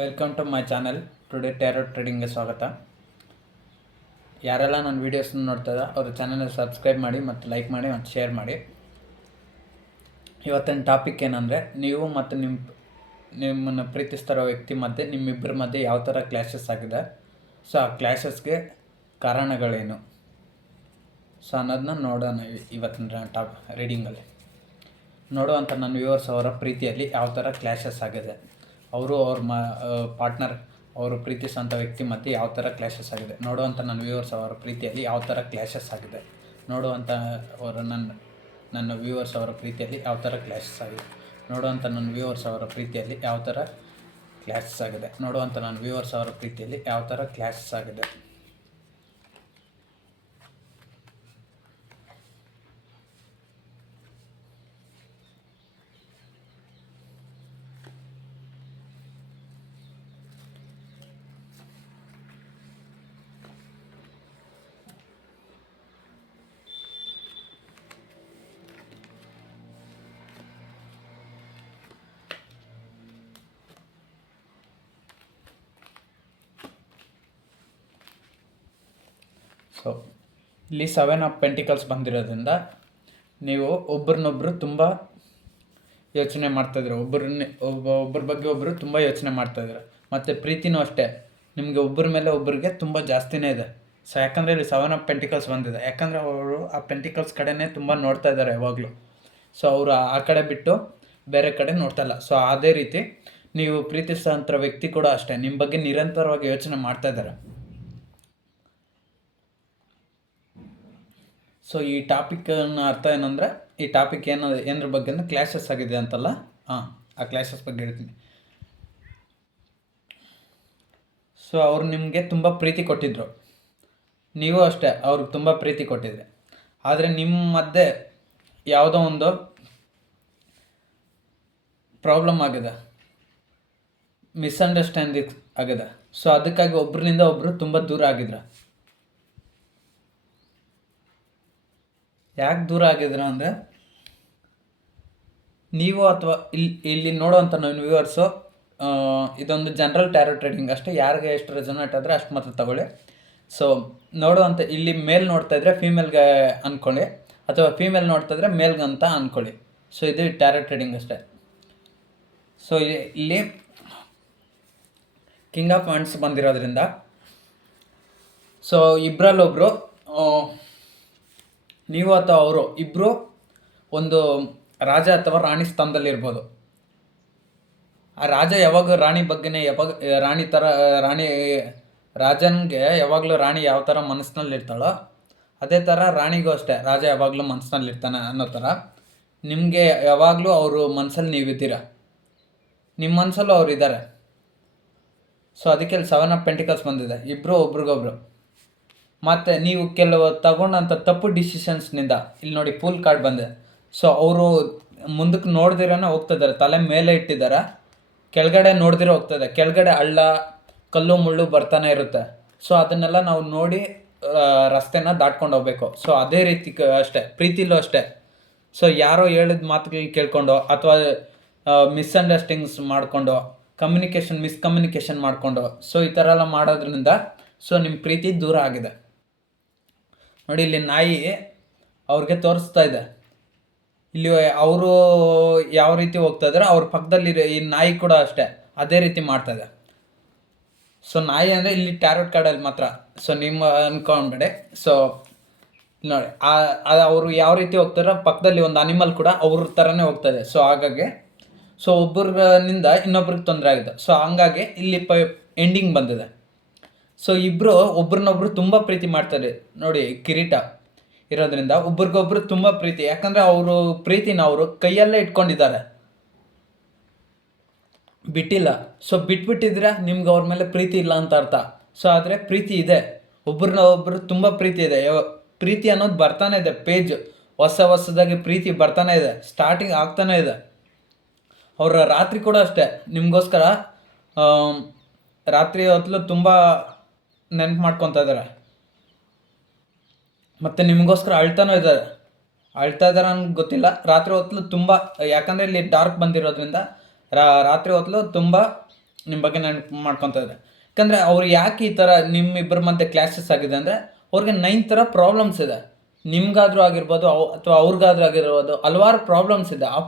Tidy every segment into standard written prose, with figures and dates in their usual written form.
Welcome to my channel. Today tarot ಟ್ರೇಡಿಂಗ್ಗೆ ಸ್ವಾಗತ. ಯಾರೆಲ್ಲ ನನ್ನ ವೀಡಿಯೋಸ್ನ ನೋಡ್ತಾಯಿದ್ದ ಅವ್ರ ಚಾನಲ್ನ ಸಬ್ಸ್ಕ್ರೈಬ್ ಮಾಡಿ ಮತ್ತು ಲೈಕ್ ಮಾಡಿ ಮತ್ತು ಶೇರ್ ಮಾಡಿ. ಇವತ್ತಿನ ಟಾಪಿಕ್ ಏನಂದರೆ, ನೀವು ಮತ್ತು ನಿಮ್ಮನ್ನು ಪ್ರೀತಿಸ್ತಿರೋ ವ್ಯಕ್ತಿ ಮಧ್ಯೆ ನಿಮ್ಮಿಬ್ಬರ ಮಧ್ಯೆ ಯಾವ ಥರ ಕ್ಲ್ಯಾಶಸ್ ಆಗಿದೆ, ಸೊ ಆ ಕ್ಲ್ಯಾಶಸ್ಗೆ ಕಾರಣಗಳೇನು, ಸೊ ಅನ್ನೋದನ್ನ ನೋಡೋಣ ಇವತ್ತಿನ ರೀಡಿಂಗಲ್ಲಿ. ನೋಡುವಂಥ ನನ್ನ ವ್ಯೂವರ್ಸ್ ಅವರ ಪ್ರೀತಿಯಲ್ಲಿ ಯಾವ ಥರ ಕ್ಲ್ಯಾಶಸ್ ಆಗಿದೆ, ಅವರು ಅವ್ರ ಪಾರ್ಟ್ನರ್ ಅವರು ಪ್ರೀತಿಸೋಂಥ ವ್ಯಕ್ತಿ ಮಧ್ಯೆ ಯಾವ ಥರ ಕ್ಲ್ಯಾಶಸ್ ಆಗಿದೆ, ನೋಡುವಂಥ ನನ್ನ ವ್ಯೂವರ್ಸ್ ಅವರ ಪ್ರೀತಿಯಲ್ಲಿ ಯಾವ ಥರ ಕ್ಲ್ಯಾಶಸ್ ಆಗಿದೆ, ನೋಡುವಂಥ ಅವರ ನನ್ನ ವ್ಯೂವರ್ಸ್ ಅವರ ಪ್ರೀತಿಯಲ್ಲಿ ಯಾವ ಥರ ಕ್ಲ್ಯಾಶಸ್ ಆಗಿದೆ, ನೋಡುವಂಥ ನನ್ನ ವ್ಯೂವರ್ಸ್ ಅವರ ಪ್ರೀತಿಯಲ್ಲಿ ಯಾವ ಥರ ಕ್ಲ್ಯಾಶಸ್ ಆಗಿದೆ, ನೋಡುವಂಥ ನನ್ನ ವ್ಯೂವರ್ಸ್ ಅವರ ಪ್ರೀತಿಯಲ್ಲಿ ಯಾವ ಥರ ಕ್ಲ್ಯಾಶಸ್ ಆಗಿದೆ. ಸೊ ಇಲ್ಲಿ 7 ಆಫ್ ಪೆಂಟಿಕಲ್ಸ್ ಬಂದಿರೋದ್ರಿಂದ ನೀವು ಒಬ್ರನ್ನೊಬ್ಬರು ತುಂಬ ಯೋಚನೆ ಮಾಡ್ತಾಯಿದ್ದೀರ, ಒಬ್ಬರ ಬಗ್ಗೆ ಒಬ್ಬರು ತುಂಬ ಯೋಚನೆ ಮಾಡ್ತಾಯಿದ್ದೀರ. ಮತ್ತು ಪ್ರೀತಿನೂ ಅಷ್ಟೇ, ನಿಮಗೆ ಒಬ್ಬರ ಮೇಲೆ ಒಬ್ಬರಿಗೆ ತುಂಬ ಜಾಸ್ತಿನೇ ಇದೆ. ಸೊ ಯಾಕಂದರೆ ಇಲ್ಲಿ 7 ಆಫ್ ಪೆಂಟಿಕಲ್ಸ್ ಬಂದಿದೆ, ಯಾಕಂದರೆ ಅವರು ಆ ಪೆಂಟಿಕಲ್ಸ್ ಕಡೆನೇ ತುಂಬ ನೋಡ್ತಾ ಇದ್ದಾರೆ ಯಾವಾಗಲೂ. ಸೊ ಅವರು ಆ ಕಡೆ ಬಿಟ್ಟು ಬೇರೆ ಕಡೆ ನೋಡ್ತಾ ಇಲ್ಲ. ಸೊ ಅದೇ ರೀತಿ ನೀವು ಪ್ರೀತಿಸೋಂಥ ವ್ಯಕ್ತಿ ಕೂಡ ಅಷ್ಟೇ ನಿಮ್ಮ ಬಗ್ಗೆ ನಿರಂತರವಾಗಿ ಯೋಚನೆ ಮಾಡ್ತಾ ಇದ್ದಾರೆ. ಸೊ ಈ ಟಾಪಿಕ್ನ ಅರ್ಥ ಏನಂದರೆ, ಈ ಟಾಪಿಕ್ ಏನರ ಬಗ್ಗೆ ಅಂದರೆ ಕ್ಲ್ಯಾಶಸ್ ಆಗಿದೆ ಅಂತಲ್ಲ, ಆ ಕ್ಲ್ಯಾಶಸ್ ಬಗ್ಗೆ ಹೇಳ್ತೀನಿ. ಸೊ ಅವ್ರು ನಿಮಗೆ ತುಂಬ ಪ್ರೀತಿ ಕೊಟ್ಟಿದ್ದರು, ನೀವು ಅಷ್ಟೇ ಅವ್ರಿಗೆ ತುಂಬ ಪ್ರೀತಿ ಕೊಟ್ಟಿದ್ರಿ. ಆದರೆ ನಿಮ್ಮ ಮಧ್ಯೆ ಯಾವುದೋ ಒಂದು ಪ್ರಾಬ್ಲಮ್ ಆಗಿದೆ, ಮಿಸ್ಅಂಡರ್ಸ್ಟ್ಯಾಂಡಿಂಗ್ ಆಗಿದೆ. ಸೊ ಅದಕ್ಕಾಗಿ ಒಬ್ಬರಿಂದ ಒಬ್ಬರು ತುಂಬ ದೂರ ಆಗಿದ್ರು. ಯಾಕೆ ದೂರ ಆಗಿದ್ರು ಅಂದರೆ, ನೀವು ಅಥವಾ ಇಲ್ಲಿ ನೋಡುವಂಥ ನನ್ನ ವ್ಯೂವರ್ಸು, ಇದೊಂದು ಜನರಲ್ ಟ್ಯಾರೋ ಟ್ರೇಡಿಂಗ್ ಅಷ್ಟೇ, ಯಾರಿಗೆ ಎಷ್ಟು ರೆಸೊನೇಟ್ ಆದರೆ ಅಷ್ಟು ಮಾತ್ರ ತಗೊಳ್ಳಿ. ಸೊ ನೋಡುವಂಥ ಇಲ್ಲಿ ಮೇಲ್ ನೋಡ್ತಾ ಇದ್ರೆ ಫೀಮೇಲ್ಗೆ ಅಂದ್ಕೊಳ್ಳಿ, ಅಥವಾ ಫೀಮೇಲ್ ನೋಡ್ತಾ ಇದ್ರೆ ಮೇಲ್ಗೆ ಅಂತ ಅಂದ್ಕೊಳ್ಳಿ. ಸೊ ಇದು ಟ್ಯಾರೋ ಟ್ರೇಡಿಂಗ್ ಅಷ್ಟೇ. ಸೊ ಇಲ್ಲಿ ಕಿಂಗ್ ಆಫ್ ವಾಂಡ್ಸ್ ಬಂದಿರೋದ್ರಿಂದ, ಸೊ ಇಬ್ಬರಲ್ಲೊಬ್ಬರು, ನೀವು ಅಥವಾ ಅವರು ಇಬ್ಬರು ಒಂದು ರಾಜ ಅಥವಾ ರಾಣಿ ಸ್ಥಾನದಲ್ಲಿರ್ಬೋದು. ಆ ರಾಜ ಯಾವಾಗ ರಾಣಿ ಬಗ್ಗೆನೇ ರಾಜನಿಗೆ ಯಾವಾಗಲೂ ರಾಣಿ ಯಾವ ಥರ ಮನಸ್ಸಿನಲ್ಲಿರ್ತಾಳೋ ಅದೇ ಥರ ರಾಣಿಗೂ ಅಷ್ಟೇ ರಾಜ ಯಾವಾಗಲೂ ಮನಸ್ಸಿನಲ್ಲಿರ್ತಾನೆ ಅನ್ನೋ ಥರ ನಿಮಗೆ ಯಾವಾಗಲೂ ಅವರು ಮನಸ್ಸಲ್ಲಿ ನೀವಿದ್ದೀರ, ನಿಮ್ಮ ಮನಸ್ಸಲ್ಲೂ ಅವ್ರು ಇದ್ದಾರೆ. ಸೊ ಅದಕ್ಕೆ ಇಲ್ಲಿ 7 ಆಫ್ ಪೆಂಟಿಕಲ್ಸ್ ಬಂದಿದೆ, ಇಬ್ಬರು ಒಬ್ರಿಗೊಬ್ರು. ಮತ್ತು ನೀವು ಕೆಲವು ತಗೊಂಡಂಥ ತಪ್ಪು ಡಿಸಿಷನ್ಸ್ನಿಂದ, ಇಲ್ಲಿ ನೋಡಿ ಫುಲ್ ಕಾರ್ಡ್ ಬಂದಿದೆ. ಸೊ ಅವರು ಮುಂದಕ್ಕೆ ನೋಡ್ದಿರೋನೇ ಹೋಗ್ತಿದ್ದಾರೆ, ತಲೆ ಮೇಲೆ ಇಟ್ಟಿದ್ದಾರೆ, ಕೆಳಗಡೆ ನೋಡ್ದಿರೋ ಹೋಗ್ತಾಯಿದೆ. ಕೆಳಗಡೆ ಹಳ್ಳ ಕಲ್ಲು ಮುಳ್ಳು ಬರ್ತಾನೆ ಇರುತ್ತೆ. ಸೊ ಅದನ್ನೆಲ್ಲ ನಾವು ನೋಡಿ ರಸ್ತೆನ ದಾಟ್ಕೊಂಡು ಹೋಗ್ಬೇಕು. ಸೊ ಅದೇ ರೀತಿ ಅಷ್ಟೇ ಪ್ರೀತಿಲೂ ಅಷ್ಟೇ. ಸೊ ಯಾರೋ ಹೇಳಿದ ಮಾತುಗಳನ್ನ ಕೇಳ್ಕೊಂಡು ಅಥವಾ ಮಿಸ್ಅಂಡರ್ಸ್ಟ್ಯಾಂಡಿಂಗ್ಸ್ ಮಾಡಿಕೊಂಡು ಮಿಸ್ಕಮ್ಯುನಿಕೇಷನ್ ಮಾಡಿಕೊಂಡು, ಸೊ ಈ ಥರ ಎಲ್ಲ ಮಾಡೋದ್ರಿಂದ ಸೊ ನಿಮ್ಮ ಪ್ರೀತಿ ದೂರ ಆಗಿದೆ. ನೋಡಿ ಇಲ್ಲಿ ನಾಯಿ ಅವ್ರಿಗೆ ತೋರಿಸ್ತಾ ಇದೆ, ಇಲ್ಲಿ ಅವರು ಯಾವ ರೀತಿ ಹೋಗ್ತಾ ಇದ್ದಾರೆ ಅವ್ರ ಪಕ್ಕದಲ್ಲಿ ಈ ನಾಯಿ ಕೂಡ ಅಷ್ಟೇ ಅದೇ ರೀತಿ ಮಾಡ್ತಾಯಿದೆ. ಸೊ ನಾಯಿ ಅಂದರೆ ಇಲ್ಲಿ ಟ್ಯಾರೋಟ್ ಕಾರ್ಡಲ್ಲಿ ಮಾತ್ರ, ಸೊ ನಿಮ್ಮ ಅನ್ಕೊಂಡ್ಬೇಡಿ. ಸೊ ನೋಡಿ ಅವರು ಯಾವ ರೀತಿ ಹೋಗ್ತಾರೋ ಪಕ್ಕದಲ್ಲಿ ಒಂದು ಅನಿಮಲ್ ಕೂಡ ಅವ್ರ ಥರನೇ ಹೋಗ್ತಾಯಿದೆ. ಸೊ ಹಾಗಾಗಿ ಸೊ ಒಬ್ಬರಿನಿಂದ ಇನ್ನೊಬ್ರಿಗೆ ತೊಂದರೆ ಆಗಿದೆ. ಸೊ ಹಂಗಾಗಿ ಇಲ್ಲಿ ಎಂಡಿಂಗ್ ಬಂದಿದೆ. ಸೊ ಇಬ್ಬರು ಒಬ್ರನ್ನೊಬ್ರು ತುಂಬ ಪ್ರೀತಿ ಮಾಡ್ತಾರೆ. ನೋಡಿ ಕಿರೀಟ ಇರೋದ್ರಿಂದ ಒಬ್ರಿಗೊಬ್ರು ತುಂಬ ಪ್ರೀತಿ, ಯಾಕಂದರೆ ಅವರು ಪ್ರೀತಿನ ಅವರು ಕೈಯಲ್ಲೇ ಇಟ್ಕೊಂಡಿದ್ದಾರೆ, ಬಿಟ್ಟಿಲ್ಲ. ಸೊ ಬಿಟ್ಬಿಟ್ಟಿದ್ರೆ ನಿಮ್ಗೆ ಅವ್ರ ಮೇಲೆ ಪ್ರೀತಿ ಇಲ್ಲ ಅಂತ ಅರ್ಥ. ಸೊ ಆದರೆ ಪ್ರೀತಿ ಇದೆ, ಒಬ್ರನ್ನ ಒಬ್ಬರು ತುಂಬ ಪ್ರೀತಿ ಇದೆ. ಪ್ರೀತಿ ಅನ್ನೋದು ಬರ್ತಾನೆ ಇದೆ, ಪೇಜ್ ಹೊಸದಾಗಿ ಪ್ರೀತಿ ಬರ್ತಾನೆ ಇದೆ, ಸ್ಟಾರ್ಟಿಂಗ್ ಆಗ್ತಾನೆ ಇದೆ. ಅವರ ರಾತ್ರಿ ಕೂಡ ಅಷ್ಟೇ ನಿಮಗೋಸ್ಕರ ರಾತ್ರಿ ಹೊತ್ತಲು ತುಂಬ ನೆನಪು ಮಾಡ್ಕೊತಾ ಇದ್ದಾರೆ, ಮತ್ತು ನಿಮಗೋಸ್ಕರ ಅಳ್ತಾನೂ ಇದ್ದಾರೆ. ಅಳ್ತಾ ಇದ್ದಾರೆ ನನಗೆ ಗೊತ್ತಿಲ್ಲ. ರಾತ್ರಿ ಹೊತ್ತಲು ತುಂಬ, ಯಾಕಂದರೆ ಇಲ್ಲಿ ಡಾರ್ಕ್ ಬಂದಿರೋದ್ರಿಂದ ರಾತ್ರಿ ಹೊತ್ತಲು ತುಂಬ ನಿಮ್ಮ ಬಗ್ಗೆ ನೆನಪು ಮಾಡ್ಕೊತಾ ಇದ್ದಾರೆ. ಯಾಕಂದರೆ ಅವ್ರು ಯಾಕೆ ಈ ಥರ ನಿಮ್ಮಿಬ್ಬರ ಮಧ್ಯೆ ಕ್ಲಾಶಸ್ ಆಗಿದೆ ಅಂದರೆ ಅವ್ರಿಗೆ 9 ಥರ ಪ್ರಾಬ್ಲಮ್ಸ್ ಇದೆ. ನಿಮ್ಗಾದರೂ ಆಗಿರ್ಬೋದು ಅಥವಾ ಅವ್ರಿಗಾದ್ರೂ ಆಗಿರ್ಬೋದು, ಹಲವಾರು ಪ್ರಾಬ್ಲಮ್ಸ್ ಇದೆ. ಆ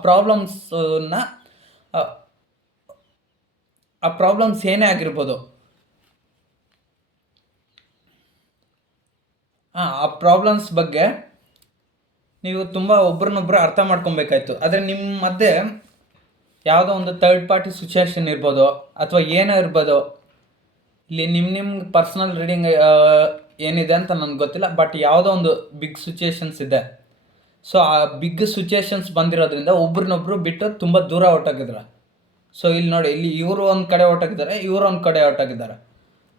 ಪ್ರಾಬ್ಲಮ್ಸ್ ಏನೇ ಆಗಿರ್ಬೋದು, ಆ ಪ್ರಾಬ್ಲಮ್ಸ್ ಬಗ್ಗೆ ನೀವು ತುಂಬ ಒಬ್ರನ್ನೊಬ್ರು ಅರ್ಥ ಮಾಡ್ಕೊಬೇಕಾಯ್ತು. ಆದರೆ ನಿಮ್ಮ ಮಧ್ಯೆ ಯಾವುದೋ ಒಂದು ಥರ್ಡ್ ಪಾರ್ಟಿ ಸಿಚುವೇಶನ್ ಇರ್ಬೋದು ಅಥವಾ ಏನೋ ಇರ್ಬೋದು. ಇಲ್ಲಿ ನಿಮ್ಗೆ ಪರ್ಸ್ನಲ್ ರೀಡಿಂಗ್ ಏನಿದೆ ಅಂತ ನನಗೆ ಗೊತ್ತಿಲ್ಲ, ಬಟ್ ಯಾವುದೋ ಒಂದು ಬಿಗ್ ಸಿಚುವೇಶನ್ಸ್ ಇದೆ. ಸೊ ಆ ಬಿಗ್ ಸಿಚುವೇಶನ್ಸ್ ಬಂದಿರೋದ್ರಿಂದ ಒಬ್ರನ್ನೊಬ್ರು ಬಿಟ್ಟು ತುಂಬ ದೂರ ಹೊರಟೋಗಿದ್ದಾರೆ. ಸೊ ಇಲ್ಲಿ ನೋಡಿ, ಇಲ್ಲಿ ಇವರು ಒಂದು ಕಡೆ ಹೊರಟೋಗಿದ್ದಾರೆ, ಇವರು ಒಂದು ಕಡೆ ಹೊರಟೋಗಿದ್ದಾರೆ.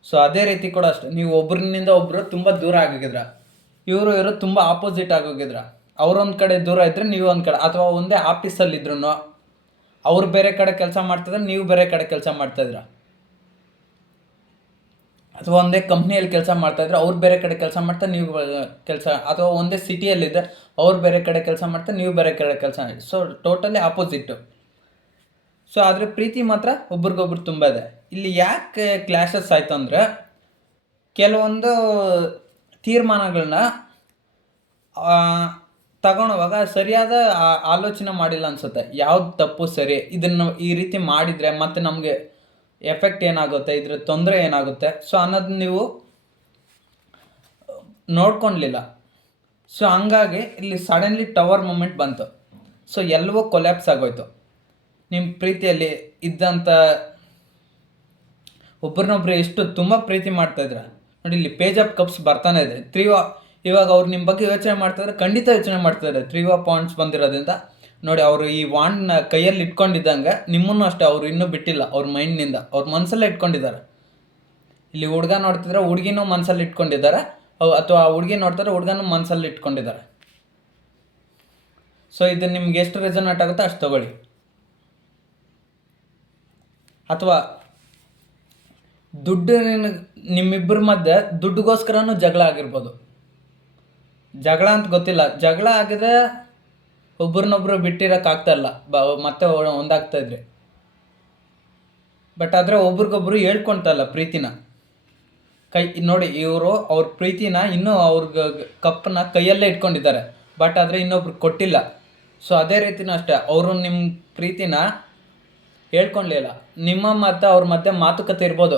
ಸೊ ಅದೇ ರೀತಿ ಕೂಡ ಅಷ್ಟೇ, ನೀವು ಒಬ್ರಿನಿಂದ ಒಬ್ಬರು ತುಂಬ ದೂರ ಆಗೋಗಿದ್ರ, ಇವರು ತುಂಬ ಆಪೋಸಿಟ್ ಆಗೋಗಿದ್ರ. ಅವರೊಂದು ಕಡೆ ದೂರ ಇದ್ದರೆ ನೀವು ಒಂದು ಕಡೆ, ಅಥವಾ ಒಂದೇ ಆಫೀಸಲ್ಲಿದ್ರು ಅವ್ರು ಬೇರೆ ಕಡೆ ಕೆಲಸ ಮಾಡ್ತಿದ್ರೆ ನೀವು ಬೇರೆ ಕಡೆ ಕೆಲಸ ಮಾಡ್ತಾಯಿದ್ರ, ಅಥವಾ ಒಂದೇ ಕಂಪ್ನಿಯಲ್ಲಿ ಕೆಲಸ ಮಾಡ್ತಾಯಿದ್ರೆ ಅವ್ರು ಬೇರೆ ಕಡೆ ಕೆಲಸ ಮಾಡ್ತಾ ನೀವು ಕೆಲಸ, ಅಥವಾ ಒಂದೇ ಸಿಟಿಯಲ್ಲಿದ್ದರೆ ಅವ್ರು ಬೇರೆ ಕಡೆ ಕೆಲಸ ಮಾಡ್ತಾ ನೀವು ಬೇರೆ ಕಡೆ ಕೆಲಸ ಮಾಡಿ. So totally opposite. ಸೊ ಆದರೆ ಪ್ರೀತಿ ಮಾತ್ರ ಒಬ್ರಿಗೊಬ್ರು ತುಂಬ ಇದೆ. ಇಲ್ಲಿ ಯಾಕೆ ಕ್ಲಾಶಸ್ ಆಯಿತು ಅಂದರೆ, ಕೆಲವೊಂದು ತೀರ್ಮಾನಗಳನ್ನ ತಗೊಳುವಾಗ ಸರಿಯಾದ ಆಲೋಚನೆ ಮಾಡಿಲ್ಲ ಅನಿಸುತ್ತೆ. ಯಾವ್ದು ತಪ್ಪು ಸರಿ, ಇದನ್ನು ಈ ರೀತಿ ಮಾಡಿದರೆ ಮತ್ತು ನಮಗೆ ಎಫೆಕ್ಟ್ ಏನಾಗುತ್ತೆ, ಇದ್ರ ತೊಂದರೆ ಏನಾಗುತ್ತೆ, ಸೊ ಅನ್ನೋದು ನೀವು ನೋಡ್ಕೊಳ್ಲಿಲ್ಲ. ಸೊ ಹಂಗಾಗಿ ಇಲ್ಲಿ ಸಡನ್ಲಿ ಟವರ್ ಮೂಮೆಂಟ್ ಬಂತು. ಸೊ ಎಲ್ಲವೂ ಕೊಲ್ಯಾಪ್ಸ್ ಆಗೋಯ್ತು. ನಿಮ್ಮ ಪ್ರೀತಿಯಲ್ಲಿ ಇದ್ದಂಥ ಒಬ್ರನ್ನೊಬ್ರು ಎಷ್ಟು ತುಂಬ ಪ್ರೀತಿ ಮಾಡ್ತಾಯಿದ್ರ ನೋಡಿ. ಇಲ್ಲಿ ಪೇಜ್ ಆಫ್ ಕಪ್ಸ್ ಬರ್ತಾನೆ ಇದೆ. ಇವಾಗ ಅವ್ರು ನಿಮ್ಮ ಬಗ್ಗೆ ಯೋಚನೆ ಮಾಡ್ತಾಯಿದ್ರೆ, ಖಂಡಿತ ಯೋಚನೆ ಮಾಡ್ತಾಯಿದ್ದಾರೆ. 3 ಆಫ್ ವಾಂಡ್ಸ್ ಬಂದಿರೋದ್ರಿಂದ ನೋಡಿ, ಅವರು ಈ ವಾಂಡ್ನ ಕೈಯಲ್ಲಿ ಇಟ್ಕೊಂಡಿದ್ದಂಗೆ ನಿಮ್ಮನ್ನು ಅಷ್ಟೇ ಅವರು ಇನ್ನೂ ಬಿಟ್ಟಿಲ್ಲ. ಅವ್ರ ಮೈಂಡ್ನಿಂದ, ಅವ್ರ ಮನಸ್ಸಲ್ಲೇ ಇಟ್ಕೊಂಡಿದ್ದಾರೆ. ಇಲ್ಲಿ ಹುಡುಗ ನೋಡ್ತಿದ್ರೆ ಹುಡುಗಿನೂ ಮನಸ್ಸಲ್ಲಿ ಇಟ್ಕೊಂಡಿದ್ದಾರೆ, ಅಥವಾ ಹುಡುಗಿ ನೋಡ್ತಾರೆ ಹುಡುಗನೂ ಮನಸ್ಸಲ್ಲಿ ಇಟ್ಕೊಂಡಿದ್ದಾರೆ. ಸೊ ಇದು ನಿಮ್ಗೆ ಎಷ್ಟು ರೆಸನೇಟ್ ಆಗುತ್ತೋ ಅಷ್ಟು ತಗೊಳ್ಳಿ. ಅಥವಾ ದುಡ್ಡು, ನಿಮ್ಮಿಬ್ಬರ ಮಧ್ಯೆ ದುಡ್ಡುಗೋಸ್ಕರನೂ ಜಗಳ ಆಗಿರ್ಬೋದು. ಜಗಳ ಅಂತ ಗೊತ್ತಿಲ್ಲ, ಜಗಳ ಆಗಿದೆ, ಒಬ್ರನ್ನೊಬ್ರು ಬಿಟ್ಟಿರೋಕ್ಕಾಗ್ತಾ ಇಲ್ಲ, ಮತ್ತೆ ಒಂದಾಗ್ತಾ ಇದ್ರಿ. ಬಟ್ ಆದರೆ ಒಬ್ರಿಗೊಬ್ರು ಹೇಳ್ಕೊಳ್ತಾ ಇಲ್ಲ ಪ್ರೀತಿನ. ನೋಡಿ, ಇವರು ಅವ್ರ ಪ್ರೀತಿನ ಇನ್ನೂ ಅವ್ರಿಗೆ ಕಪ್ಪನ್ನ ಕೈಯಲ್ಲೇ ಇಟ್ಕೊಂಡಿದ್ದಾರೆ, ಬಟ್ ಆದರೆ ಇನ್ನೊಬ್ರು ಕೊಟ್ಟಿಲ್ಲ. ಸೊ ಅದೇ ರೀತಿನೂ ಅಷ್ಟೇ, ಅವರು ನಿಮ್ಮ ಪ್ರೀತಿನ ಹೇಳ್ಕೊಳ್ಲಿಲ್ಲ. ನಿಮ್ಮ ಮತ್ತು ಅವ್ರ ಮಧ್ಯೆ ಮಾತುಕತೆ ಇರ್ಬೋದು,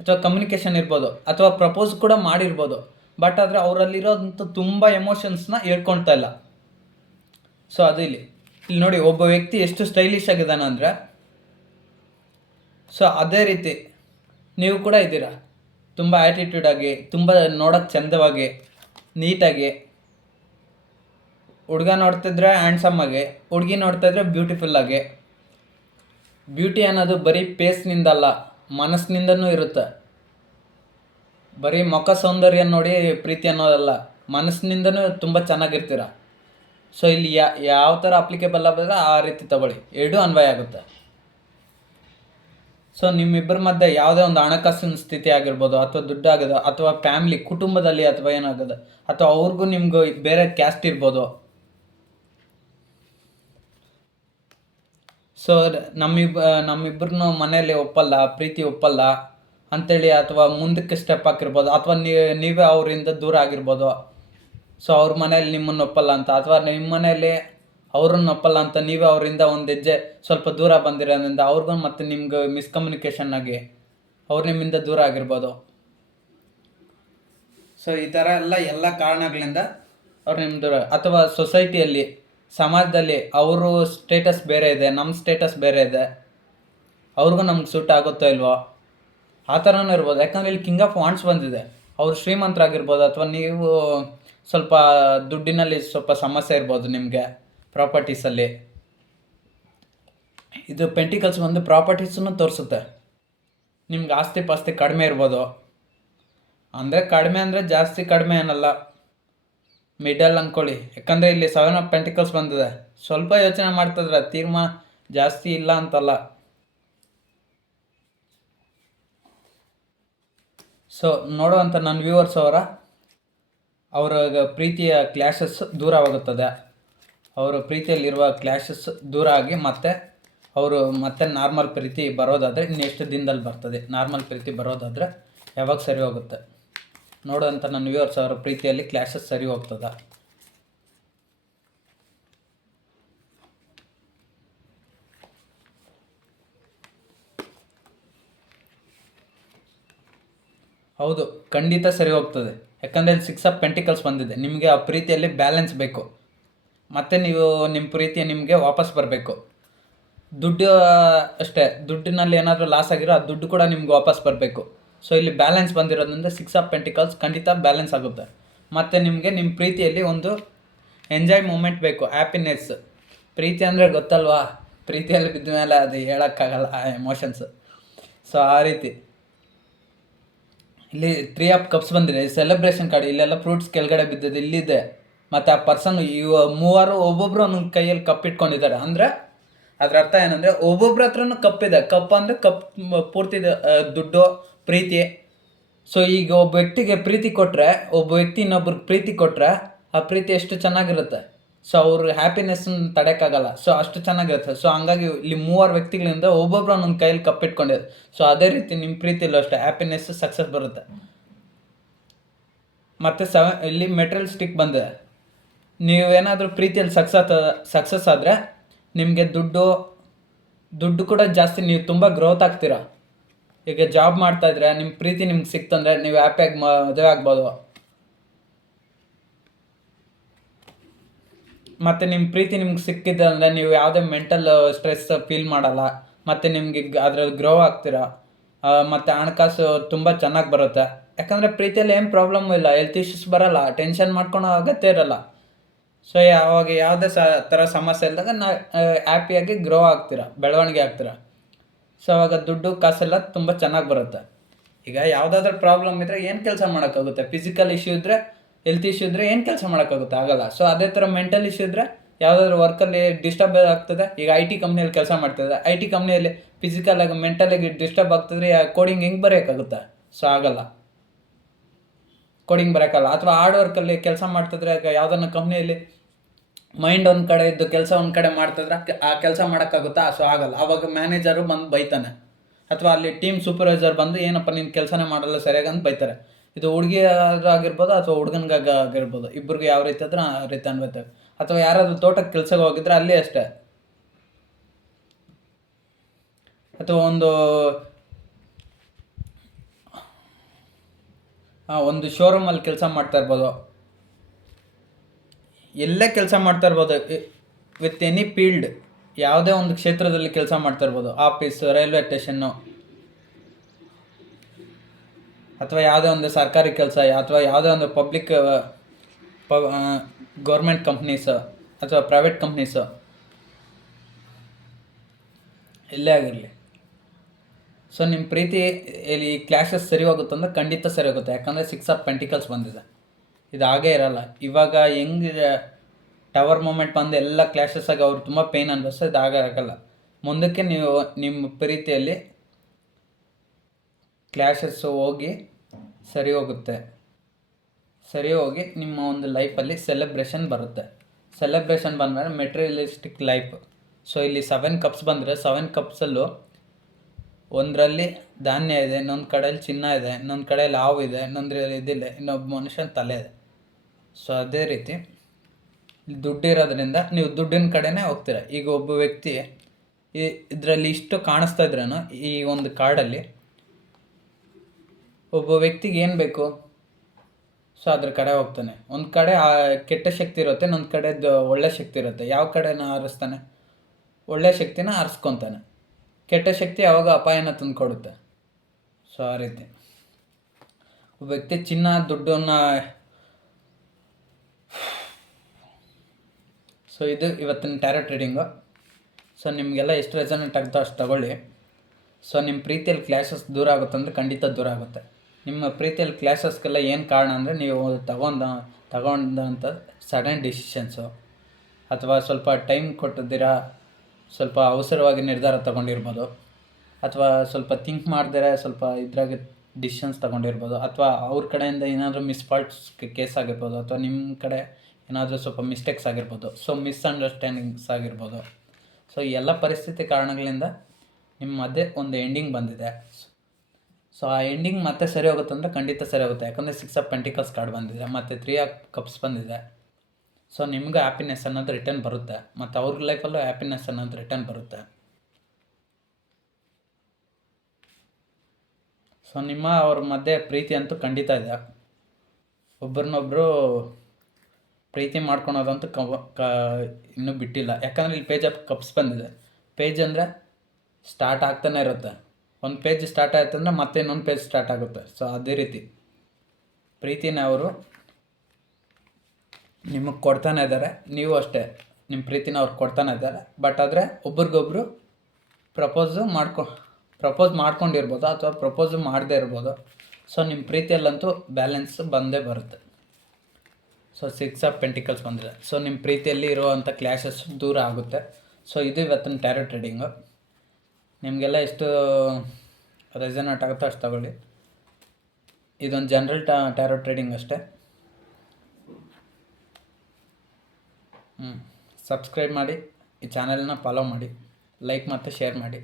ಅಥವಾ ಕಮ್ಯುನಿಕೇಷನ್ ಇರ್ಬೋದು, ಅಥವಾ ಪ್ರಪೋಸ್ ಕೂಡ ಮಾಡಿರ್ಬೋದು. ಬಟ್ ಆದರೆ ಅವರಲ್ಲಿರೋದಂಥ ತುಂಬ ಎಮೋಷನ್ಸ್ನ ಹೇಳ್ಕೊಳ್ತಾ ಇಲ್ಲ. ಸೊ ಅದು ಇಲ್ಲಿ ನೋಡಿ, ಒಬ್ಬ ವ್ಯಕ್ತಿ ಎಷ್ಟು ಸ್ಟೈಲಿಶ್ ಆಗಿದ್ದಾನೆ ಅಂದರೆ, ಸೊ ಅದೇ ರೀತಿ ನೀವು ಕೂಡ ಇದ್ದೀರಾ. ತುಂಬ ಆ್ಯಟಿಟ್ಯೂಡ್ ಆಗಿ, ತುಂಬ ನೋಡೋಕ್ಕೆ ಚಂದವಾಗಿ, ನೀಟಾಗಿ. ಹುಡುಗ ನೋಡ್ತಿದ್ರೆ ಹ್ಯಾಂಡ್ಸಮ್ ಆಗಿ, ಹುಡುಗಿ ನೋಡ್ತಾಯಿದ್ರೆ ಬ್ಯೂಟಿಫುಲ್ಲಾಗಿ. ಬ್ಯೂಟಿ ಅನ್ನೋದು ಬರೀ ಫೇಸ್ನಿಂದಲ್ಲ, ಮನಸ್ಸಿನಿಂದನೂ ಇರುತ್ತೆ. ಬರೀ ಮುಖ ಸೌಂದರ್ಯ ನೋಡಿ ಪ್ರೀತಿ ಅನ್ನೋದಲ್ಲ, ಮನಸ್ಸಿನಿಂದನೂ ತುಂಬ ಚೆನ್ನಾಗಿರ್ತೀರ. ಸೊ ಇಲ್ಲಿ ಯಾವ ಥರ ಅಪ್ಲಿಕೇಬಲ್ ಆಗಿದ್ರೆ ಆ ರೀತಿ ತಗೊಳ್ಳಿ, ಎರಡೂ ಅನ್ವಯ ಆಗುತ್ತೆ. ಸೊ ನಿಮ್ಮಿಬ್ಬರ ಮಧ್ಯೆ ಯಾವುದೇ ಒಂದು ಹಣಕಾಸಿನ ಸ್ಥಿತಿ ಆಗಿರ್ಬೋದು, ಅಥವಾ ದುಡ್ಡಾಗೋದು, ಅಥವಾ ಫ್ಯಾಮ್ಲಿ ಕುಟುಂಬದಲ್ಲಿ ಅಥವಾ ಏನಾಗೋದು, ಅಥವಾ ಅವ್ರಿಗೂ ನಿಮಗೂ ಬೇರೆ ಕ್ಯಾಸ್ಟ್ ಇರ್ಬೋದು. ಸೊ ನಮ್ಮಿಬ್ಬರನ್ನು ಮನೆಯಲ್ಲಿ ಒಪ್ಪಲ್ಲ, ಪ್ರೀತಿ ಒಪ್ಪಲ್ಲ ಅಂಥೇಳಿ, ಅಥವಾ ಮುಂದಕ್ಕೆ ಸ್ಟೆಪ್ ಹಾಕಿರ್ಬೋದು, ಅಥವಾ ನೀವೇ ಅವರಿಂದ ದೂರ ಆಗಿರ್ಬೋದು. ಸೊ ಅವ್ರ ಮನೇಲಿ ನಿಮ್ಮನ್ನು ಒಪ್ಪಲ್ಲ ಅಂತ, ಅಥವಾ ನಿಮ್ಮ ಮನೆಯಲ್ಲಿ ಅವ್ರನ್ನ ಒಪ್ಪಲ್ಲ ಅಂತ ನೀವೇ ಅವರಿಂದ ಒಂದು ಹೆಜ್ಜೆ ಸ್ವಲ್ಪ ದೂರ ಬಂದಿರೋದ್ರಿಂದ ಅವ್ರಿಗೂ ಮತ್ತು ನಿಮ್ಗೆ ಮಿಸ್ಕಮ್ಯುನಿಕೇಷನ್ ಆಗಿ ಅವ್ರು ನಿಮ್ಮಿಂದ ದೂರ ಆಗಿರ್ಬೋದು. ಸೊ ಈ ಥರ ಎಲ್ಲ ಕಾರಣಗಳಿಂದ ಅವ್ರು ನಿಮ್ಮ ದೂರ, ಅಥವಾ ಸೊಸೈಟಿಯಲ್ಲಿ, ಸಮಾಜದಲ್ಲಿ ಅವರು ಸ್ಟೇಟಸ್ ಬೇರೆ ಇದೆ, ನಮ್ಮ ಸ್ಟೇಟಸ್ ಬೇರೆ ಇದೆ, ಅವ್ರಿಗೂ ನಮ್ಗೆ ಸೂಟ್ ಆಗುತ್ತೋ ಇಲ್ವೋ, ಆ ಥರನೂ ಇರ್ಬೋದು. ಯಾಕಂದರೆ ಇಲ್ಲಿ ಕಿಂಗ್ ಆಫ್ ವಾಂಡ್ಸ್ ಬಂದಿದೆ. ಅವ್ರು ಶ್ರೀಮಂತರಾಗಿರ್ಬೋದು, ಅಥವಾ ನೀವು ಸ್ವಲ್ಪ ದುಡ್ಡಿನಲ್ಲಿ ಸ್ವಲ್ಪ ಸಮಸ್ಯೆ ಇರ್ಬೋದು ನಿಮಗೆ, ಪ್ರಾಪರ್ಟೀಸಲ್ಲಿ. ಇದು ಪೆಂಟಿಕಲ್ಸ್ ಬಂದು ಪ್ರಾಪರ್ಟೀಸನ್ನು ತೋರಿಸುತ್ತೆ. ನಿಮ್ಗೆ ಆಸ್ತಿ ಪಾಸ್ತಿ ಕಡಿಮೆ ಇರ್ಬೋದು, ಅಂದರೆ ಕಡಿಮೆ ಅಂದರೆ ಜಾಸ್ತಿ ಕಡಿಮೆ ಏನಲ್ಲ, ಮಿಡಲ್ ಅಂದ್ಕೊಳ್ಳಿ. ಯಾಕಂದರೆ ಇಲ್ಲಿ 7 ಆಫ್ ಪೆಂಟಿಕಲ್ಸ್ ಬಂದಿದೆ. ಸ್ವಲ್ಪ ಯೋಚನೆ ಮಾಡ್ತಿದ್ರೆ ತೀರ್ಮಾನ ಜಾಸ್ತಿ ಇಲ್ಲ ಅಂತಲ್ಲ. ಸೊ ನೋಡುವಂಥ ನನ್ನ ವ್ಯೂವರ್ಸ್ ಅವರ ಪ್ರೀತಿಯ ಕ್ಲಾಶಸ್ ದೂರವಾಗುತ್ತದೆ. ಅವರ ಪ್ರೀತಿಯಲ್ಲಿರುವ ಕ್ಲಾಶಸ್ ದೂರ ಆಗಿ ಮತ್ತೆ ಅವರು ಮತ್ತೆ ನಾರ್ಮಲ್ ಪ್ರೀತಿ ಬರೋದಾದರೆ ಇನ್ನು ಎಷ್ಟು ದಿನದಲ್ಲಿ ಬರ್ತದೆ, ನಾರ್ಮಲ್ ಪ್ರೀತಿ ಬರೋದಾದರೆ ಯಾವಾಗ ಸರಿ ಹೋಗುತ್ತೆ ನೋಡುವಂಥ ನನ್ನ ವ್ಯೂವರ್ಸ್. ಅವರ ಪ್ರೀತಿಯಲ್ಲಿ ಕ್ಲಾಶಸ್ ಸರಿ ಹೋಗ್ತದ? ಹೌದು, ಖಂಡಿತ ಸರಿ ಹೋಗ್ತದೆ. ಯಾಕಂದರೆ ಇಲ್ಲಿ 6 ಆಫ್ ಪೆಂಟಿಕಲ್ಸ್ ಬಂದಿದೆ. ನಿಮಗೆ ಆ ಪ್ರೀತಿಯಲ್ಲಿ ಬ್ಯಾಲೆನ್ಸ್ ಬೇಕು, ಮತ್ತು ನೀವು ನಿಮ್ಮ ಪ್ರೀತಿ ನಿಮಗೆ ವಾಪಸ್ ಬರಬೇಕು. ದುಡ್ಡು ಅಷ್ಟೇ, ದುಡ್ಡಿನಲ್ಲಿ ಏನಾದರೂ ಲಾಸ್ ಆಗಿರೋ ಆ ದುಡ್ಡು ಕೂಡ ನಿಮ್ಗೆ ವಾಪಸ್ ಬರಬೇಕು. ಸೊ ಇಲ್ಲಿ ಬ್ಯಾಲೆನ್ಸ್ ಬಂದಿರೋದ್ರಿಂದ 6 ಆಫ್ ಪೆಂಟಿಕಲ್ಸ್ ಖಂಡಿತ ಬ್ಯಾಲೆನ್ಸ್ ಆಗುತ್ತೆ. ಮತ್ತು ನಿಮಗೆ ನಿಮ್ಮ ಪ್ರೀತಿಯಲ್ಲಿ ಒಂದು ಎಂಜಾಯ್ ಮೂಮೆಂಟ್ ಬೇಕು, ಹ್ಯಾಪಿನೆಸ್. ಪ್ರೀತಿ ಅಂದರೆ ಗೊತ್ತಲ್ವಾ, ಪ್ರೀತಿಯಲ್ಲಿ ಬಿದ್ದ ಮೇಲೆ ಅದು ಹೇಳೋಕ್ಕಾಗಲ್ಲ ಆ ಎಮೋಷನ್ಸ್. ಸೊ ಆ ರೀತಿ ಇಲ್ಲಿ 3 ಆಫ್ ಕಪ್ಸ್ ಬಂದಿದೆ. ಸೆಲೆಬ್ರೇಷನ್ ಕಾರ್ಡ್, ಇಲ್ಲೆಲ್ಲ ಫ್ರೂಟ್ಸ್ ಕೆಳಗಡೆ ಬಿದ್ದಿದೆ, ಇಲ್ಲಿದೆ. ಮತ್ತು ಆ ಪರ್ಸನ್ ಮೂವರು ಒಬ್ಬೊಬ್ಬರು ಒಂದೊಂದು ಕೈಯಲ್ಲಿ ಕಪ್ ಇಟ್ಕೊಂಡಿದ್ದಾರೆ. ಅಂದರೆ ಅದ್ರ ಅರ್ಥ ಏನಂದರೆ ಒಬ್ಬೊಬ್ರ ಹತ್ರನೂ ಕಪ್ಪಿದೆ. ಕಪ್ ಅಂದರೆ ಕಪ್ ಪೂರ್ತಿ ದುಡ್ಡು, ಪ್ರೀತಿ. ಸೊ ಈಗ ಒಬ್ಬ ವ್ಯಕ್ತಿಗೆ ಪ್ರೀತಿ ಕೊಟ್ಟರೆ, ಒಬ್ಬ ವ್ಯಕ್ತಿ ಇನ್ನೊಬ್ರಿಗೆ ಪ್ರೀತಿ ಕೊಟ್ಟರೆ ಆ ಪ್ರೀತಿ ಎಷ್ಟು ಚೆನ್ನಾಗಿರುತ್ತೆ. ಸೊ ಅವ್ರ ಹ್ಯಾಪಿನೆಸ್ನ ತಡೆಯೋಕ್ಕಾಗಲ್ಲ. ಸೊ ಅಷ್ಟು ಚೆನ್ನಾಗಿರುತ್ತೆ. ಸೊ ಹಂಗಾಗಿ ಇಲ್ಲಿ 3 ವ್ಯಕ್ತಿಗಳಿಂದ ಒಬ್ಬೊಬ್ರು ಒಂದೊಂದು ಕೈಯಲ್ಲಿ ಕಪ್ಪಿಟ್ಕೊಂಡಿದೆ. ಸೊ ಅದೇ ರೀತಿ ನಿಮ್ಮ ಪ್ರೀತಿಯಲ್ಲೂ ಅಷ್ಟೇ ಹ್ಯಾಪಿನೆಸ್, ಸಕ್ಸಸ್ ಬರುತ್ತೆ. ಮತ್ತು ಇಲ್ಲಿ ಮೆಟೀರಿಯಲಿಸ್ಟಿಕ್ ಬಂದಿದೆ. ನೀವೇನಾದರೂ ಪ್ರೀತಿಯಲ್ಲಿ ಸಕ್ಸಸ್ ಆದರೆ ನಿಮಗೆ ದುಡ್ಡು ಕೂಡ ಜಾಸ್ತಿ, ನೀವು ತುಂಬ ಗ್ರೋತ್ ಆಗ್ತೀರಾ. ಈಗ ಜಾಬ್ ಮಾಡ್ತಾಯಿದ್ರೆ ನಿಮ್ಮ ಪ್ರೀತಿ ನಿಮ್ಗೆ ಸಿಕ್ತಂದರೆ ನೀವು ಹ್ಯಾಪಿಯಾಗಿ ಮದುವೆ ಆಗ್ಬೋದು. ಮತ್ತು ನಿಮ್ಮ ಪ್ರೀತಿ ನಿಮ್ಗೆ ಸಿಕ್ಕಿದೆ ಅಂದರೆ ನೀವು ಯಾವುದೇ ಮೆಂಟಲ್ ಸ್ಟ್ರೆಸ್ ಫೀಲ್ ಮಾಡಲ್ಲ. ಮತ್ತು ನಿಮಗೆ ಅದರಲ್ಲಿ ಗ್ರೋ ಆಗ್ತೀರಾ. ಮತ್ತು ಹಣಕಾಸು ತುಂಬ ಚೆನ್ನಾಗಿ ಬರುತ್ತೆ. ಯಾಕಂದರೆ ಪ್ರೀತಿಯಲ್ಲಿ ಏನು ಪ್ರಾಬ್ಲಮ್ಮು ಇಲ್ಲ, ಹೆಲ್ತ್ ಇಶ್ಯೂಸ್ ಬರೋಲ್ಲ, ಟೆನ್ಷನ್ ಮಾಡ್ಕೊಳೋ ಅಗತ್ಯ ಇರೋಲ್ಲ. ಸೊ ಯಾವಾಗ ಯಾವುದೇ ಥರ ಸಮಸ್ಯೆ ಇಲ್ಲದಾಗ ನಾವು ಹ್ಯಾಪಿಯಾಗಿ ಗ್ರೋ ಆಗ್ತೀರಾ, ಬೆಳವಣಿಗೆ ಆಗ್ತೀರಾ. ಸೊ ಅವಾಗ ದುಡ್ಡು ಕಾಸೆಲ್ಲ ತುಂಬ ಚೆನ್ನಾಗಿ ಬರುತ್ತೆ. ಈಗ ಯಾವುದಾದ್ರೂ ಪ್ರಾಬ್ಲಮ್ ಇದ್ದರೆ ಏನು ಕೆಲಸ ಮಾಡೋಕ್ಕಾಗುತ್ತೆ? ಫಿಸಿಕಲ್ ಇಶ್ಯೂ ಇದ್ದರೆ, ಹೆಲ್ತ್ ಇಶ್ಯೂ ಇದ್ದರೆ ಏನು ಕೆಲಸ ಮಾಡೋಕ್ಕಾಗುತ್ತೆ? ಆಗಲ್ಲ. ಸೊ ಅದೇ ಥರ ಮೆಂಟಲ್ ಇಶ್ಯೂ ಇದ್ದರೆ ಯಾವುದಾದ್ರೂ ವರ್ಕಲ್ಲಿ ಡಿಸ್ಟರ್ಬ್ ಆಗ್ತದೆ. ಈಗ IT ಕಂಪ್ನಿಯಲ್ಲಿ ಕೆಲಸ ಮಾಡ್ತಿದ್ದೆ, IT ಕಂಪ್ನಿಯಲ್ಲಿ ಫಿಸಿಕಲಾಗಿ ಮೆಂಟಲಾಗಿ ಡಿಸ್ಟರ್ಬ್ ಆಗ್ತಿದ್ರೆ ಕೋಡಿಂಗ್ ಹೆಂಗೆ ಬರೆಯೋಕ್ಕಾಗುತ್ತೆ? ಸೊ ಆಗಲ್ಲ, ಕೋಡಿಂಗ್ ಬರೋಕ್ಕಲ್ಲ. ಅಥವಾ ಹಾರ್ಡ್ ವರ್ಕಲ್ಲಿ ಕೆಲಸ ಮಾಡ್ತಿದ್ರೆ, ಯಾವುದನ್ನ ಕಂಪ್ನಿಯಲ್ಲಿ ಮೈಂಡ್ ಒಂದು ಕಡೆ ಇದ್ದು ಕೆಲಸ ಒಂದು ಕಡೆ ಮಾಡ್ತಿದ್ರೆ ಆ ಕೆಲಸ ಮಾಡೋಕ್ಕಾಗುತ್ತಾ? ಸೊ ಆಗಲ್ಲ. ಆವಾಗ ಮ್ಯಾನೇಜರು ಬಂದು ಬೈತಾನೆ, ಅಥವಾ ಅಲ್ಲಿ ಟೀಮ್ ಸೂಪರ್ವೈಸರ್ ಬಂದು ಏನಪ್ಪ ನೀನು ಕೆಲಸನೇ ಮಾಡಲ್ಲ ಸರಿಯಾಗಿ ಅಂತ ಬೈತಾರೆ. ಇದು ಹುಡುಗಿ ಆಗಿರ್ಬೋದು ಅಥವಾ ಹುಡುಗನಿಗಾಗಿರ್ಬೋದು, ಇಬ್ಬರಿಗೂ ಯಾವ ರೀತಿ ಆದ್ರೆ ಆ ರೀತಿ ಅನ್ಬೈತಾರೆ. ಅಥವಾ ಯಾರಾದರೂ ತೋಟಕ್ಕೆ ಕೆಲಸಕ್ಕೆ ಹೋಗಿದ್ರೆ ಅಲ್ಲಿ ಅಷ್ಟೇ. ಅಥವಾ ಒಂದು ಶೋರೂಮಲ್ಲಿ ಕೆಲಸ ಮಾಡ್ತಾ ಇರ್ಬೋದು, ಎಲ್ಲೇ ಕೆಲಸ ಮಾಡ್ತಾ ಇರ್ಬೋದು, ವಿತ್ ಎನಿ ಫೀಲ್ಡ್, ಯಾವುದೇ ಒಂದು ಕ್ಷೇತ್ರದಲ್ಲಿ ಕೆಲಸ ಮಾಡ್ತಾ ಇರ್ಬೋದು. ಆಫೀಸ್, ರೈಲ್ವೆ ಸ್ಟೇಷನ್ನು, ಅಥವಾ ಯಾವುದೇ ಒಂದು ಸರ್ಕಾರಿ ಕೆಲಸ, ಅಥವಾ ಯಾವುದೇ ಒಂದು ಪಬ್ಲಿಕ್ ಗೌರ್ಮೆಂಟ್ ಕಂಪ್ನೀಸು ಅಥವಾ ಪ್ರೈವೇಟ್ ಕಂಪ್ನೀಸು, ಎಲ್ಲೇ ಆಗಿರಲಿ. ಸೊ ನಿಮ್ಮ ಪ್ರೀತಿ ಇಲ್ಲಿ ಕ್ಲಾಶಸ್ ಸರಿ ಹೋಗುತ್ತಂದ್ರೆ ಖಂಡಿತ ಸರಿ ಹೋಗುತ್ತೆ. ಯಾಕಂದರೆ 6 ಆಫ್ ಪೆಂಟಿಕಲ್ಸ್ ಬಂದಿದೆ. ಇದು ಹಾಗೇ ಇರಲ್ಲ. ಇವಾಗ ಹೆಂಗೆ ಟವರ್ ಮೂಮೆಂಟ್ ಬಂದು ಎಲ್ಲ ಕ್ಲಾಶಸ್ ಆಗಿ ಅವ್ರು ತುಂಬ ಪೇಯ್ನ್ ಅನ್ಭವಿಸ್ತಾರೆ, ಇದು ಹಾಗೆ ಆಗಲ್ಲ. ಮುಂದಕ್ಕೆ ನೀವು ನಿಮ್ಮ ಪ್ರೀತಿಯಲ್ಲಿ ಕ್ಲಾಶಸ್ಸು ಹೋಗಿ ಸರಿ ಹೋಗುತ್ತೆ. ಸರಿ ಹೋಗಿ ನಿಮ್ಮ ಒಂದು ಲೈಫಲ್ಲಿ ಸೆಲೆಬ್ರೇಷನ್ ಬರುತ್ತೆ. ಸೆಲೆಬ್ರೇಷನ್ ಬಂದಮೇಲೆ ಮೆಟೀರಿಯಲಿಸ್ಟಿಕ್ ಲೈಫ್. ಸೊ ಇಲ್ಲಿ 7 ಕಪ್ಸ್ ಬಂದರೆ 7 ಕಪ್ಸಲ್ಲೂ ಒಂದರಲ್ಲಿ ಧಾನ್ಯ ಇದೆ, ಇನ್ನೊಂದು ಕಡೆಯಲ್ಲಿ ಚಿನ್ನ ಇದೆ, ಇನ್ನೊಂದು ಕಡೆಯಲ್ಲಿ ಹಾವು ಇದೆ, ಇನ್ನೊಂದರಲ್ಲಿ ಇದಿಲ್ಲ, ಇನ್ನೊಬ್ಬ ಮನುಷ್ಯನ ತಲೆ ಇದೆ. ಸೊ ಅದೇ ರೀತಿ ದುಡ್ಡು ಇರೋದ್ರಿಂದ ನೀವು ದುಡ್ಡಿನ ಕಡೆನೇ ಹೋಗ್ತೀರ. ಈಗ ಒಬ್ಬ ವ್ಯಕ್ತಿ ಇದರಲ್ಲಿ ಇಷ್ಟು ಕಾಣಿಸ್ತಾ ಇದ್ರೂ ಈ ಒಂದು ಕಾರ್ಡಲ್ಲಿ ಒಬ್ಬ ವ್ಯಕ್ತಿಗೆ ಏನು ಬೇಕು, ಸೊ ಅದ್ರ ಕಡೆ ಹೋಗ್ತಾನೆ. ಒಂದು ಕಡೆ ಕೆಟ್ಟ ಶಕ್ತಿ ಇರುತ್ತೆ, ಇನ್ನೊಂದು ಕಡೆದು ಒಳ್ಳೆ ಶಕ್ತಿ ಇರುತ್ತೆ. ಯಾವ ಕಡೆನ ಆರಿಸ್ತಾನೆ? ಒಳ್ಳೆ ಶಕ್ತಿನ ಆರಿಸ್ಕೊತಾನೆ. ಕೆಟ್ಟ ಶಕ್ತಿ ಯಾವಾಗ ಅಪಾಯನ ತಂದುಕೊಡುತ್ತೆ. ಸೊ ಆ ರೀತಿ ಒಬ್ಬ ವ್ಯಕ್ತಿ ಚಿನ್ನ, ದುಡ್ಡನ್ನು, ಸೊ ಇದು ಇವತ್ತಿನ ಟ್ಯಾರೋಟ್ ರೀಡಿಂಗು. ಸೊ ನಿಮಗೆಲ್ಲ ಎಷ್ಟು ರೆಸನೆಂಟ್ ಆಗುತ್ತೋ ಅಷ್ಟು ತಗೊಳ್ಳಿ. ಸೊ ನಿಮ್ಮ ಪ್ರೀತಿಯಲ್ಲಿ ಕ್ಲಾಶಸ್ ದೂರ ಆಗುತ್ತಂದ್ರೆ ಖಂಡಿತ ದೂರ ಆಗುತ್ತೆ. ನಿಮ್ಮ ಪ್ರೀತಿಯಲ್ಲಿ ಕ್ಲಾಶಸ್ಗೆಲ್ಲ ಏನು ಕಾರಣ ಅಂದರೆ ನೀವು ತಗೊಂಡಂಥ ಸಡನ್ ಡಿಸಿಷನ್ಸು, ಅಥವಾ ಸ್ವಲ್ಪ ಟೈಮ್ ಕೊಟ್ಟಿದ್ದೀರಾ, ಸ್ವಲ್ಪ ಅವಸರವಾಗಿ ನಿರ್ಧಾರ ತೊಗೊಂಡಿರ್ಬೋದು, ಅಥವಾ ಸ್ವಲ್ಪ ಥಿಂಕ್ ಮಾಡ್ದಿರ ಸ್ವಲ್ಪ ಇದ್ರಾಗೆ ಡಿಸಿಷನ್ಸ್ ತೊಗೊಂಡಿರ್ಬೋದು, ಅಥವಾ ಅವ್ರ ಕಡೆಯಿಂದ ಏನಾದರೂ ಮಿಸ್ಫಾಲ್ಟ್ಸ್ ಕೇಸ್ ಆಗಿರ್ಬೋದು, ಅಥವಾ ನಿಮ್ಮ ಕಡೆ ಏನಾದರೂ ಸ್ವಲ್ಪ ಮಿಸ್ಟೇಕ್ಸ್ ಆಗಿರ್ಬೋದು. ಸೊ ಮಿಸ್ಅಂಡರ್ಸ್ಟ್ಯಾಂಡಿಂಗ್ಸ್ ಆಗಿರ್ಬೋದು. ಸೊ ಈ ಎಲ್ಲ ಪರಿಸ್ಥಿತಿ ಕಾರಣಗಳಿಂದ ನಿಮ್ಮ ಮಧ್ಯೆ ಒಂದು ಎಂಡಿಂಗ್ ಬಂದಿದೆ. ಸೊ ಆ ಎಂಡಿಂಗ್ ಮತ್ತೆ ಸರಿ ಹೋಗುತ್ತಂದ್ರೆ ಖಂಡಿತ ಸರಿ ಹೋಗುತ್ತೆ. ಯಾಕಂದರೆ 6 ಆಫ್ ಪೆಂಟಿಕಲ್ಸ್ ಕಾರ್ಡ್ ಬಂದಿದೆ ಮತ್ತು 3 ಆಫ್ ಕಪ್ಸ್ ಬಂದಿದೆ. ಸೊ ನಿಮ್ಗೆ ಹ್ಯಾಪಿನೆಸ್ ಅನ್ನೋದು ರಿಟರ್ನ್ ಬರುತ್ತೆ ಮತ್ತು ಅವ್ರ ಲೈಫಲ್ಲೂ ಹ್ಯಾಪಿನೆಸ್ ಅನ್ನೋದು ರಿಟರ್ನ್ ಬರುತ್ತೆ. ಸೊ ಅವ್ರ ಮಧ್ಯೆ ಪ್ರೀತಿ ಅಂತೂ ಖಂಡಿತ ಇದೆ. ಒಬ್ಬರನ್ನೊಬ್ಬರು ಪ್ರೀತಿ ಮಾಡ್ಕೊಳೋದಂತೂ ಇನ್ನೂ ಬಿಟ್ಟಿಲ್ಲ. ಯಾಕಂದರೆ ಇಲ್ಲಿ ಪೇಜ್ ಆಫ್ ಕಪ್ಸ್ ಬಂದಿದೆ. ಪೇಜ್ ಅಂದರೆ ಸ್ಟಾರ್ಟ್ ಆಗ್ತಾನೆ ಇರುತ್ತೆ. ಒಂದು ಪೇಜ್ ಸ್ಟಾರ್ಟ್ ಆಯ್ತು ಅಂದರೆ ಮತ್ತೆ ಇನ್ನೊಂದು ಪೇಜ್ ಸ್ಟಾರ್ಟ್ ಆಗುತ್ತೆ. ಸೊ ಅದೇ ರೀತಿ ಪ್ರೀತಿನ ಅವರು ನಿಮಗೆ ಕೊಡ್ತಾನೆ ಇದ್ದಾರೆ, ನೀವು ಅಷ್ಟೇ ನಿಮ್ಮ ಪ್ರೀತಿನ ಅವ್ರು ಕೊಡ್ತಾನೆ ಇದ್ದಾರೆ. ಬಟ್ ಆದರೆ ಒಬ್ರಿಗೊಬ್ರು ಪ್ರಪೋಸ್ ಮಾಡ್ಕೊಂಡಿರ್ಬೋದು ಅಥವಾ ಪ್ರಪೋಸು ಮಾಡದೇ ಇರ್ಬೋದು. ಸೊ ನಿಮ್ಮ ಪ್ರೀತಿಯಲ್ಲಂತೂ ಬ್ಯಾಲೆನ್ಸ್ ಬಂದೇ ಬರುತ್ತೆ. ಸೊ 6 ಆಫ್ ಪೆಂಟಿಕಲ್ಸ್ ಬಂದಿದೆ. ಸೊ ನಿಮ್ಮ ಪ್ರೀತಿಯಲ್ಲಿ ಇರುವಂಥ ಕ್ಲ್ಯಾಶಸ್ ದೂರ ಆಗುತ್ತೆ. ಸೊ ಇದು ಇವತ್ತಿನ ಟ್ಯಾರೋ ಟ್ರೇಡಿಂಗು. ನಿಮಗೆಲ್ಲ ಎಷ್ಟು ರೆಸನೇಟ್ ಆಗುತ್ತೋ ಅಷ್ಟು ತಗೊಳ್ಳಿ. ಇದೊಂದು ಜನರಲ್ ಟ್ಯಾರೋ ಟ್ರೇಡಿಂಗ್ ಅಷ್ಟೇ. ಸಬ್ಸ್ಕ್ರೈಬ್ ಮಾಡಿ, ಈ ಚಾನೆಲ್ನ ಫಾಲೋ ಮಾಡಿ, ಲೈಕ್ ಮತ್ತು ಶೇರ್ ಮಾಡಿ.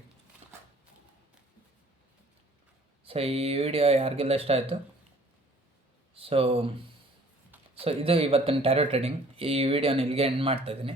ಸೊ ಈ ವಿಡಿಯೋ ಯಾರಿಗೆಲ್ಲ ಇಷ್ಟ ಆಯಿತು. ಸೊ ಇದು ಇವತ್ತಿನ ಟ್ಯಾರೋ ಟ್ರೇಡಿಂಗ್. ಈ ವಿಡಿಯೋನ ಇಲ್ಲಿಗೆ ಎಂಡ್ ಮಾಡ್ತಾಯಿದ್ದೀನಿ.